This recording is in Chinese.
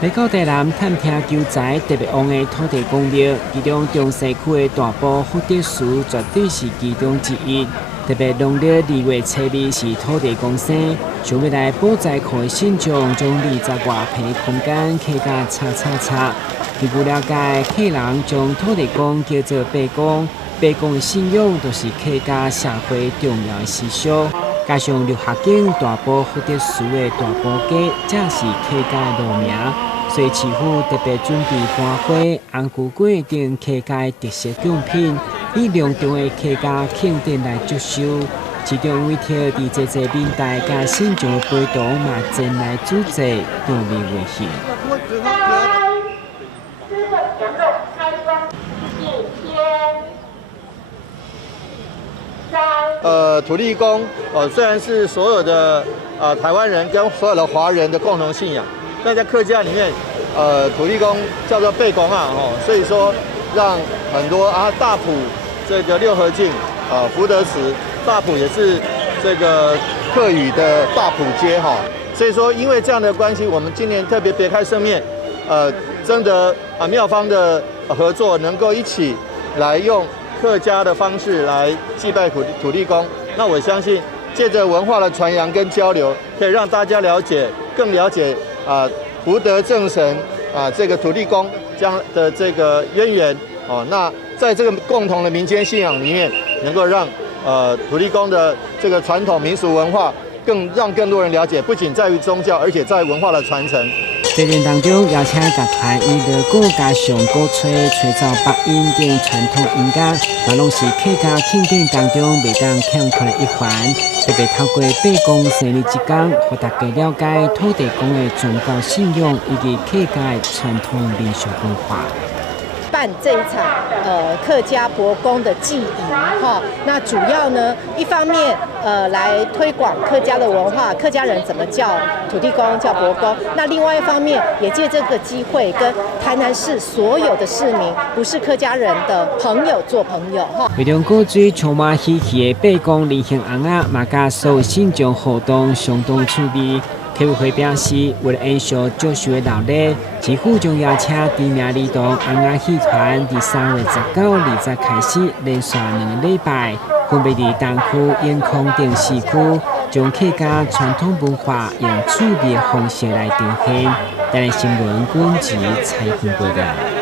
来到台南探听求财特别旺的土地公庙，其中中西区的大埔福德祠绝对是其中之一。特别农历2月初2是土地公生，想要来保财库的信众将20外平空间刻甲叉。据了解，客人将土地公叫做伯公，伯公的信仰就是客家社会重要的思想。加上六合境大埔福德祠的大埔街，这是客家的路名，所以市府特别准备搬花、红玫瑰等客家的特色奖品，以隆重的客家庆典来接收。其中为条伫这民代甲信众的陪同嘛，前来主祭，动力维系。土地公虽然是所有的台湾人跟所有的华人的共同信仰，但在客家里面，土地公叫做伯公所以说让很多大埔这个六合境福德祠，大埔也是这个客语的大埔街所以说因为这样的关系，我们今年特别别开生面，征得庙方的合作，能够一起来用客家的方式来祭拜土地公。那我相信借着文化的传扬跟交流，可以让大家更了解福德正神这个土地公这样的这个渊源那在这个共同的民间信仰里面，能够让土地公的这个传统民俗文化让更多人了解，不仅在于宗教，而且在文化的传承。祭典当中，邀请各团以锣鼓加上鼓吹造八音等传统音乐，也拢是客家庆典当中袂当欠缺的一环。特别透过伯公生日之间，让大家了解土地公的宗教信仰以及客家的传统民俗文化。办这一场客家伯公的祭仪那主要呢，一方面来推广客家的文化，客家人怎么叫土地公叫伯公，那另外一方面也借这个机会跟台南市所有的市民，不是客家人的朋友做朋友为中古水充满喜气的伯公人形红仔，嘛甲所有信众互动相当趣味。客委会表示，为了延续祝寿的闹热，市府将邀请知名儿童红仔戏团伫3月19、20开始，连续2个礼拜，分别伫东区、延康等4区，将客家传统文化用趣味的方式来呈现。台湾新闻管制采访报道。